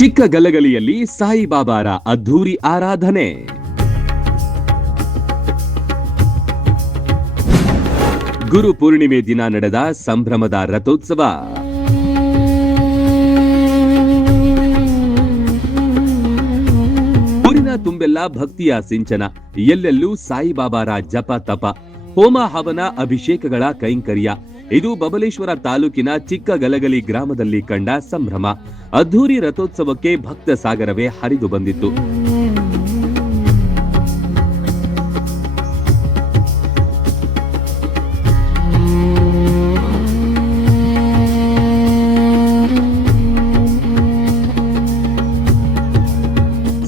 ಚಿಕ್ಕಗಲಗಲಿಯಲ್ಲಿ ಸಾಯಿಬಾಬಾರ ಅದ್ಧೂರಿ ಆರಾಧನೆ. ಗುರು ಪೂರ್ಣಿಮೆ ದಿನ ನಡೆದ ಸಂಭ್ರಮದ ರಥೋತ್ಸವ. ಊರಿನ ತುಂಬೆಲ್ಲ ಭಕ್ತಿಯ ಸಿಂಚನ, ಎಲ್ಲೆಲ್ಲೂ ಸಾಯಿಬಾಬಾರ ಜಪ ತಪ, ಹೋಮ ಹವನ, ಅಭಿಷೇಕಗಳ ಕೈಂಕರ್ಯ. ಇದು ಬಬಲೇಶ್ವರ ತಾಲೂಕಿನ ಚಿಕ್ಕಗಲಗಲಿ ಗ್ರಾಮದಲ್ಲಿ ಕಂಡ ಸಂಭ್ರಮ. ಅದ್ಧೂರಿ ರಥೋತ್ಸವಕ್ಕೆ ಭಕ್ತ ಸಾಗರವೇ ಹರಿದು ಬಂದಿತ್ತು.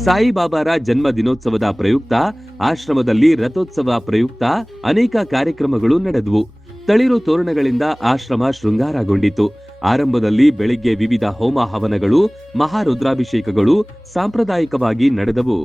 ಸಾಯಿಬಾಬಾರ ಜನ್ಮ ದಿನೋತ್ಸವದ ಪ್ರಯುಕ್ತ ಆಶ್ರಮದಲ್ಲಿ ರಥೋತ್ಸವ ಪ್ರಯುಕ್ತ ಅನೇಕ ಕಾರ್ಯಕ್ರಮಗಳು ನಡೆದವು. ತಳಿರು ತೋರಣಗಳಿಂದ ಆಶ್ರಮ ಶೃಂಗಾರಗೊಂಡಿತು. ಆರಂಭದಲ್ಲಿ ಬೆಳಿಗ್ಗೆ ವಿವಿಧ ಹೋಮ ಹವನಗಳು, ಮಹಾರುದ್ರಾಭಿಷೇಕಗಳು ಸಾಂಪ್ರದಾಯಿಕವಾಗಿ ನಡೆದವು.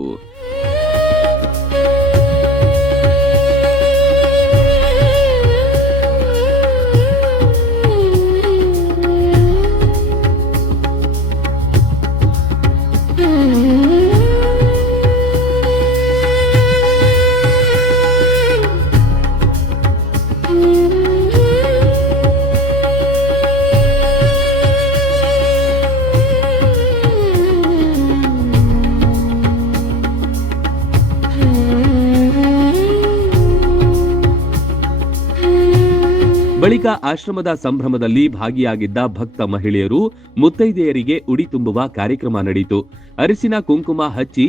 ಬಳಿಕ ಆಶ್ರಮದ ಸಂಭ್ರಮದಲ್ಲಿ ಭಾಗಿಯಾಗಿದ್ದ ಭಕ್ತ ಮಹಿಳೆಯರು ಮುತ್ತೈದೆಯರಿಗೆ ಉಡಿ ತುಂಬುವ ಕಾರ್ಯಕ್ರಮ ನಡೆಯಿತು. ಅರಿಸಿನ ಕುಂಕುಮ ಹಚ್ಚಿ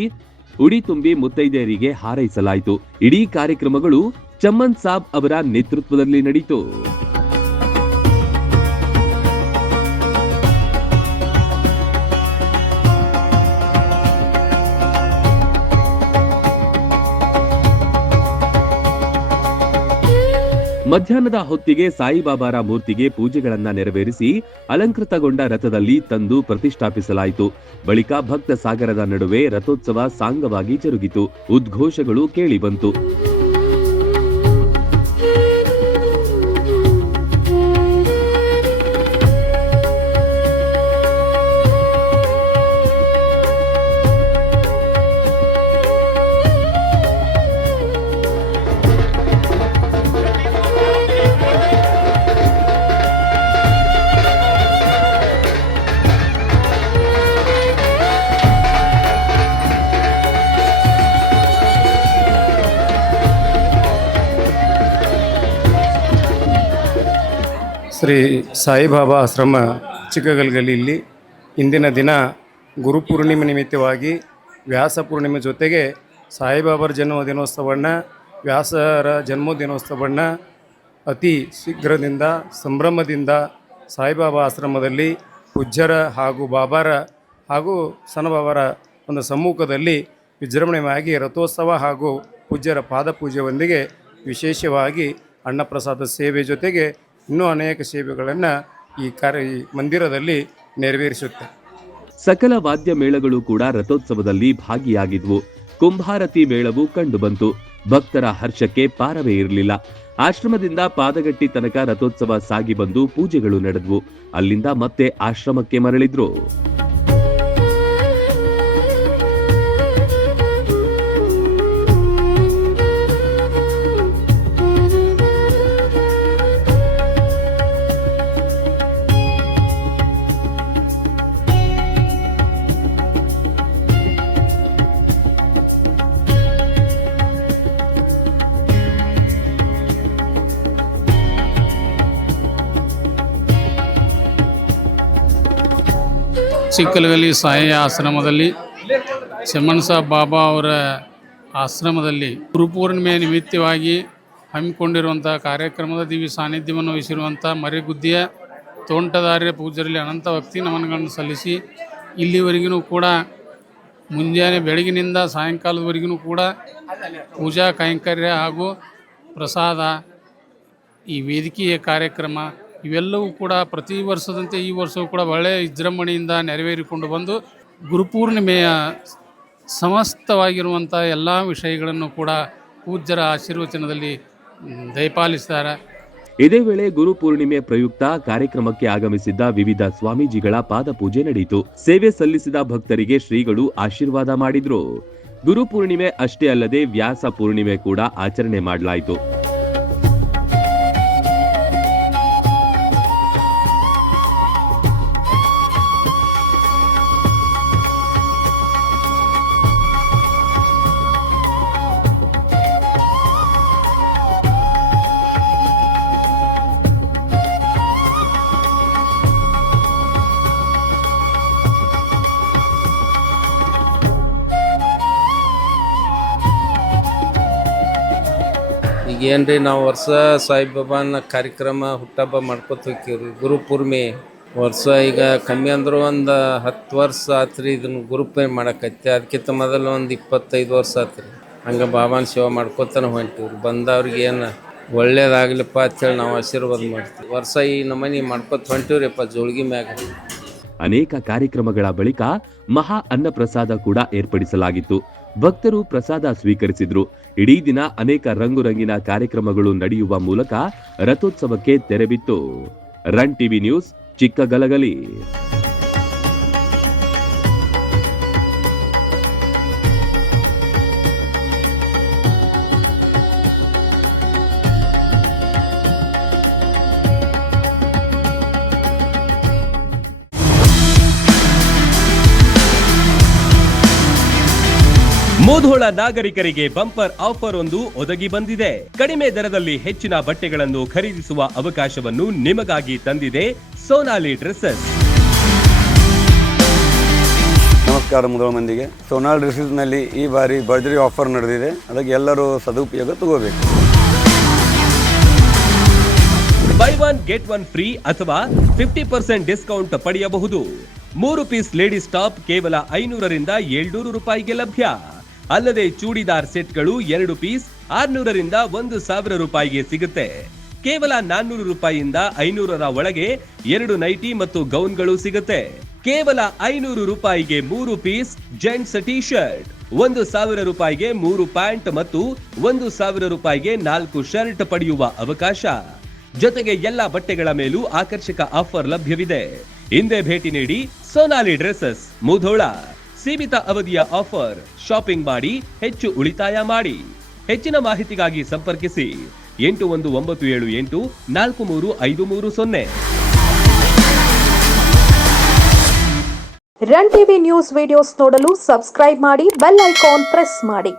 ಉಡಿ ತುಂಬಿ ಮುತ್ತೈದೆಯರಿಗೆ ಹಾರೈಸಲಾಯಿತು. ಇಡೀ ಕಾರ್ಯಕ್ರಮಗಳು ಚಮ್ಮನ್ ಸಾಬ್ ಅವರ ನೇತೃತ್ವದಲ್ಲಿ ನಡೆಯಿತು. ಮಧ್ಯಾಹ್ನದ ಹೊತ್ತಿಗೆ ಸಾಯಿಬಾಬಾರ ಮೂರ್ತಿಗೆ ಪೂಜೆಗಳನ್ನ ನೆರವೇರಿಸಿ ಅಲಂಕೃತಗೊಂಡ ರಥದಲ್ಲಿ ತಂದು ಪ್ರತಿಷ್ಠಾಪಿಸಲಾಯಿತು. ಬಳಿಕ ಭಕ್ತ ಸಾಗರದ ನಡುವೆ ರಥೋತ್ಸವ ಸಾಂಗವಾಗಿ ಜರುಗಿತು. ಉದ್ಘೋಷಗಳು ಕೇಳಿಬಂತು. ಶ್ರೀ ಸಾಯಿಬಾಬಾ ಆಶ್ರಮ ಚಿಕ್ಕಗಲಗಲಿಯಲ್ಲಿ ಇಂದಿನ ದಿನ ಗುರುಪೂರ್ಣಿಮೆ ನಿಮಿತ್ತವಾಗಿ ವ್ಯಾಸ ಪೂರ್ಣಿಮೆ ಜೊತೆಗೆ ಸಾಯಿಬಾಬಾರ ಜನ್ಮದಿನೋತ್ಸವವನ್ನು ವ್ಯಾಸರ ಜನ್ಮದಿನೋತ್ಸವವನ್ನು ಅತಿ ಶೀಘ್ರದಿಂದ ಸಂಭ್ರಮದಿಂದ ಸಾಯಿಬಾಬಾ ಆಶ್ರಮದಲ್ಲಿ ಪೂಜ್ಯರ ಹಾಗೂ ಬಾಬಾರ ಹಾಗೂ ಸನಬಾಬಾರ ಒಂದು ಸಮ್ಮುಖದಲ್ಲಿ ವಿಜೃಂಭಣೆಯಾಗಿ ರಥೋತ್ಸವ ಹಾಗೂ ಪೂಜ್ಯರ ಪಾದಪೂಜೆಯೊಂದಿಗೆ ವಿಶೇಷವಾಗಿ ಅನ್ನಪ್ರಸಾದ ಸೇವೆ ಜೊತೆಗೆ ಇನ್ನೂ ಅನೇಕ ಸೇವೆಗಳನ್ನು ಈ ಮಂದಿರದಲ್ಲಿ ನೆರವೇರಿಸುತ್ತೆ. ಸಕಲ ವಾದ್ಯ ಮೇಳಗಳು ಕೂಡ ರಥೋತ್ಸವದಲ್ಲಿ ಭಾಗಿಯಾಗಿದ್ವು. ಕುಂಭಾರತಿ ಮೇಳವು ಕಂಡುಬಂತು. ಭಕ್ತರ ಹರ್ಷಕ್ಕೆ ಪಾರವೇ ಇರಲಿಲ್ಲ. ಆಶ್ರಮದಿಂದ ಪಾದಗಟ್ಟಿ ತನಕ ರಥೋತ್ಸವ ಸಾಗಿ ಬಂದು ಪೂಜೆಗಳು ನಡೆದವು. ಅಲ್ಲಿಂದ ಮತ್ತೆ ಆಶ್ರಮಕ್ಕೆ ಮರಳಿದ್ರು. ಚಿಕ್ಕಗಲಗಲಿ ಸಾಯಿ ಆಶ್ರಮದಲ್ಲಿ ಚಮ್ಮನ್ ಸಾಬ್ ಬಾಬಾ ಅವರ ಆಶ್ರಮದಲ್ಲಿ ಗುರುಪೂರ್ಣಿಮೆ ನಿಮಿತ್ತವಾಗಿ ಹಮ್ಮಿಕೊಂಡಿರುವಂಥ ಕಾರ್ಯಕ್ರಮದ ದಿವ್ಯ ಸಾನ್ನಿಧ್ಯವನ್ನು ವಹಿಸಿರುವಂಥ ಮರಿಗುದ್ದಿಯ ತೋಂಟದಾರ್ಯ ಪೂಜ್ಯರಲ್ಲಿ ಅನಂತ ಭಕ್ತಿ ನಮನಗಳನ್ನು ಸಲ್ಲಿಸಿ ಇಲ್ಲಿವರೆಗೂ ಕೂಡ ಮುಂಜಾನೆ ಬೆಳಗಿನಿಂದ ಸಾಯಂಕಾಲದವರೆಗೂ ಕೂಡ ಪೂಜಾ ಕೈಂಕರ್ಯ ಹಾಗೂ ಪ್ರಸಾದ, ಈ ವೇದಿಕೆಯ ಕಾರ್ಯಕ್ರಮ ಇವೆಲ್ಲವೂ ಕೂಡ ಪ್ರತಿ ವರ್ಷದಂತೆ ಈ ವರ್ಷವೂ ಕೂಡ ಒಳ್ಳೆಯ ವಿಜೃಂಭಣೆಯಿಂದ ನೆರವೇರಿಕೊಂಡು ಬಂದು ಗುರುಪೂರ್ಣಿಮೆಯ ಸಮಸ್ತವಾಗಿರುವಂಥ ಎಲ್ಲ ವಿಷಯಗಳನ್ನು ಕೂಡ ಪೂಜ್ಯರ ಆಶೀರ್ವಚನದಲ್ಲಿ ದಯಪಾಲಿಸಿದ್ದಾರೆ. ಇದೇ ವೇಳೆ ಗುರು ಪೂರ್ಣಿಮೆ ಪ್ರಯುಕ್ತ ಕಾರ್ಯಕ್ರಮಕ್ಕೆ ಆಗಮಿಸಿದ್ದ ವಿವಿಧ ಸ್ವಾಮೀಜಿಗಳ ಪಾದಪೂಜೆ ನಡೆಯಿತು. ಸೇವೆ ಸಲ್ಲಿಸಿದ ಭಕ್ತರಿಗೆ ಶ್ರೀಗಳು ಆಶೀರ್ವಾದ ಮಾಡಿದ್ರು. ಗುರು ಪೂರ್ಣಿಮೆ ಅಷ್ಟೇ ಅಲ್ಲದೆ ವ್ಯಾಸ ಪೂರ್ಣಿಮೆ ಕೂಡ ಆಚರಣೆ ಮಾಡಲಾಯಿತು. ಈಗ ಏನ್ರಿ ನಾವು ವರ್ಷ ಸಾಯಿಬಾಬಾನ ಕಾರ್ಯಕ್ರಮ ಹುಟ್ಟಹಬ್ಬ ಮಾಡ್ಕೊತ ಹೋಗ್ತೀವ್ರಿ. ಗುರು ಪೂರ್ಣಿಮೆ ವರ್ಷ ಈಗ ಕಮ್ಮಿ ಅಂದರೂ ಒಂದು 10 ವರ್ಷ ಆತ್ರಿ ಇದನ್ನು ಗುರುಪೂರ್ಣಿಮೆ ಮಾಡಕೈತಿ. ಅದಕ್ಕಿಂತ ಮೊದಲು ಒಂದು 25 ವರ್ಷ ಆತ್ರಿ. ಹಂಗೆ ಬಾಬಾನ ಸೇವೆ ಮಾಡ್ಕೊತಾನೆ ಹೊಂಟೀವ್ರಿ. ಬಂದವ್ರಿಗೆ ಏನು ಒಳ್ಳೇದಾಗ್ಲಿಪ್ಪ ಅಂತೇಳಿ ನಾವು ಆಶೀರ್ವಾದ ಮಾಡ್ತೀವಿ. ವರ್ಷ ಈ ನಮನಿ ಮಾಡ್ಕೊತ ಹೊಂಟೀವ್ರಿಪ್ಪ ಜೋಳ್ಗಿ ಮ್ಯಾಗ. ಅನೇಕ ಕಾರ್ಯಕ್ರಮಗಳ ಬಳಿಕ ಮಹಾ ಅನ್ನಪ್ರಸಾದ ಕೂಡ ಏರ್ಪಡಿಸಲಾಗಿತ್ತು. ಭಕ್ತರು ಪ್ರಸಾದ ಸ್ವೀಕರಿಸಿದ್ರು. ಇಡೀ ದಿನ ಅನೇಕ ರಂಗುರಂಗಿನ ಕಾರ್ಯಕ್ರಮಗಳು ನಡೆಯುವ ಮೂಲಕ ರಥೋತ್ಸವಕ್ಕೆ ತೆರೆಬಿತ್ತು. Run TV news, Chikkagalagali. Mudhol ನಾಗರಿಕರಿಗೆ ಬಂಪರ್ ಆಫರ್ ಒಂದು ಒದಗಿ ಬಂದಿದೆ. ಕಡಿಮೆ ದರದಲ್ಲಿ ಹೆಚ್ಚಿನ ಬಟ್ಟೆಗಳನ್ನು ಖರೀದಿಸುವ ಅವಕಾಶವನ್ನು ನಿಮಗಾಗಿ ತಂದಿದೆ ಸೋನಾಲಿ ಡ್ರೆಸ್ಸಸ್. ನಮಸ್ಕಾರ ಮುಧೋಳ ಮಂದಿಗೆ. ಸೋನಾಲಿ ಡ್ರೆಸ್ಸಸ್ನಲ್ಲಿ ಈ ಬಾರಿ ಭರ್ಜರಿ ಆಫರ್ ನಡೆದಿದೆ. ಅದಕ್ಕೆ ಎಲ್ಲರೂ ಸದುಪಯೋಗ ತಗೋಬೇಕು. By one get one free ಅಥವಾ 50% ಡಿಸ್ಕೌಂಟ್ ಪಡೆಯಬಹುದು. 3 ಪೀಸ್ ಲೇಡೀಸ್ ಟಾಪ್ ಕೇವಲ 500 ರಿಂದ 700 ರೂಪಾಯಿಗೆ ಲಭ್ಯ. ಅಲ್ಲದೆ ಚೂಡಿದಾರ್ ಸೆಟ್ಗಳು 2 ಪೀಸ್ 600 ರಿಂದ 1000 ರೂಪಾಯಿಗೆ ಸಿಗುತ್ತೆ. ಕೇವಲ 400 ರೂಪಾಯಿಯಿಂದ 500ರ ಒಳಗೆ 2 ನೈಟಿ ಮತ್ತು ಗೌನ್ಗಳು ಸಿಗುತ್ತೆ. ಕೇವಲ 500 ರೂಪಾಯಿಗೆ 3 ಪೀಸ್ ಜೆಂಟ್ಸ್ ಟಿ ಶರ್ಟ್, 1000 ರೂಪಾಯಿಗೆ 3 ಪ್ಯಾಂಟ್ ಮತ್ತು 1000 ರೂಪಾಯಿಗೆ 4 ಶರ್ಟ್ ಪಡೆಯುವ ಅವಕಾಶ. ಜೊತೆಗೆ ಎಲ್ಲ ಬಟ್ಟೆಗಳ ಮೇಲೂ ಆಕರ್ಷಕ ಆಫರ್ ಲಭ್ಯವಿದೆ. ಹಿಂದೆ ಭೇಟಿ ನೀಡಿ ಸೋನಾಲಿ ಡ್ರೆಸ್ಸಸ್, ಮುಧೋಳ. ಸೀಮಿತ ಅವಧಿಯ ಆಫರ್. ಶಾಪಿಂಗ್ ಮಾಡಿ ಹೆಚ್ಚು ಉಳಿತಾಯ ಮಾಡಿ. ಹೆಚ್ಚಿನ ಮಾಹಿತಿಗಾಗಿ ಸಂಪರ್ಕಿಸಿ 8197 435330. ರನ್ ಟಿವಿ ನ್ಯೂಸ್ ವಿಡಿಯೋಸ್ ನೋಡಲು ಸಬ್ಸ್ಕ್ರೈಬ್ ಮಾಡಿ, ಬೆಲ್ ಐಕಾನ್ ಪ್ರೆಸ್ ಮಾಡಿ.